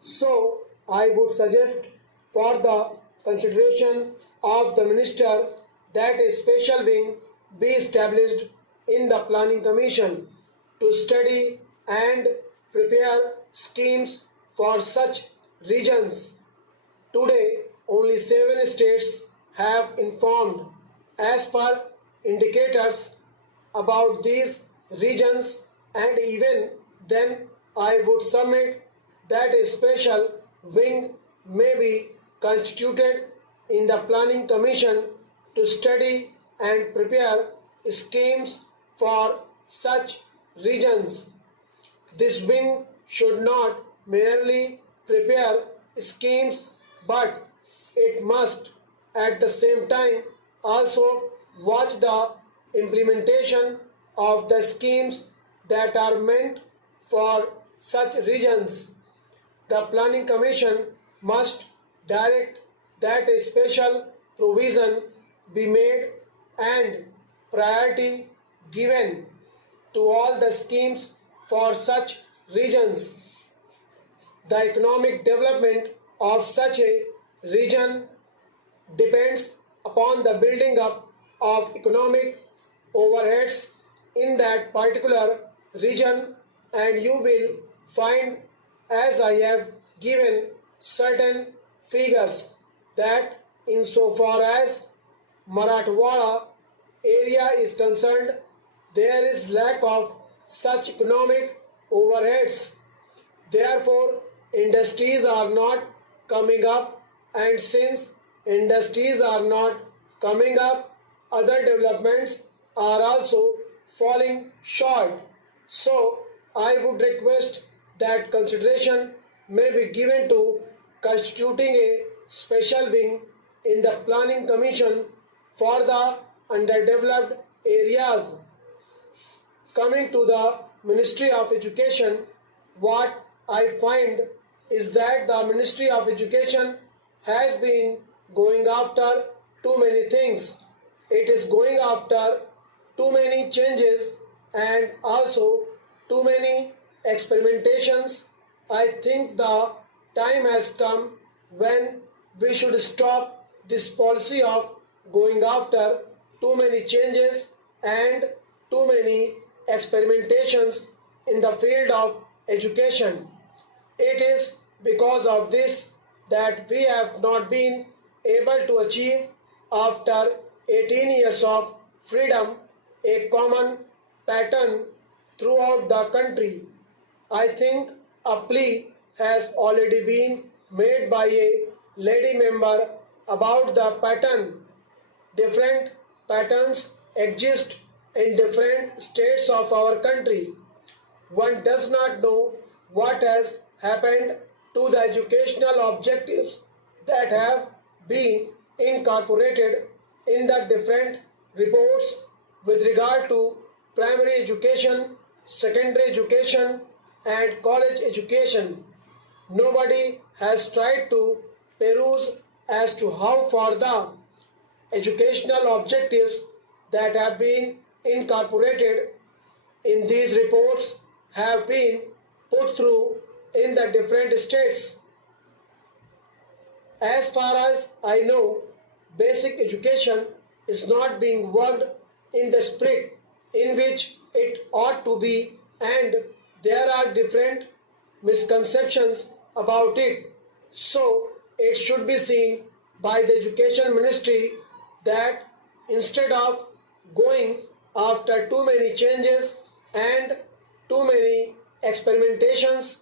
So I would suggest for the consideration of the minister that a special wing be established in the planning commission to study and prepare schemes for such regions. Today, only 7 states have informed as per indicators about these regions, and even then I would submit that a special wing may be constituted in the planning commission to study and prepare schemes for such regions. This wing should not merely prepare schemes, but it must at the same time also watch the implementation of the schemes that are meant for such regions. The Planning Commission must direct that a special provision be made and priority given to all the schemes for such regions. The economic development of such a region depends upon the building up of economic overheads in that particular region, and you will find, as I have given certain figures, that insofar as Marathwada area is concerned, there is lack of such economic overheads. Therefore, industries are not coming up, and since industries are not coming up, other developments are also falling short. So, I would request that consideration may be given to constituting a special wing in the Planning Commission for the underdeveloped areas. Coming to the Ministry of Education, what I find is that the Ministry of Education has been going after too many things. It is going after too many changes and also too many experimentations. I think the time has come when we should stop this policy of going after too many changes and too many experimentations in the field of education. It is because of this that we have not been able to achieve, after 18 years of freedom, a common pattern throughout the country. I think a plea has already been made by a lady member about the pattern. Different patterns exist in different states of our country. One does not know what has happened to the educational objectives that have been incorporated in the different reports with regard to primary education, secondary education, and college education. Nobody has tried to peruse as to how far the educational objectives that have been incorporated in these reports have been put through in the different states. As far as I know, basic education is not being worked in the spirit in which it ought to be, and there are different misconceptions about it. So it should be seen by the Education Ministry that instead of going after too many changes and too many experimentations,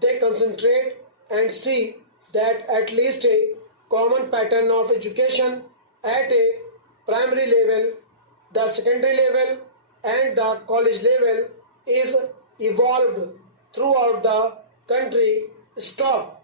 they concentrate and see that at least a common pattern of education at a primary level, the secondary level, and the college level is evolved throughout the country. Stop.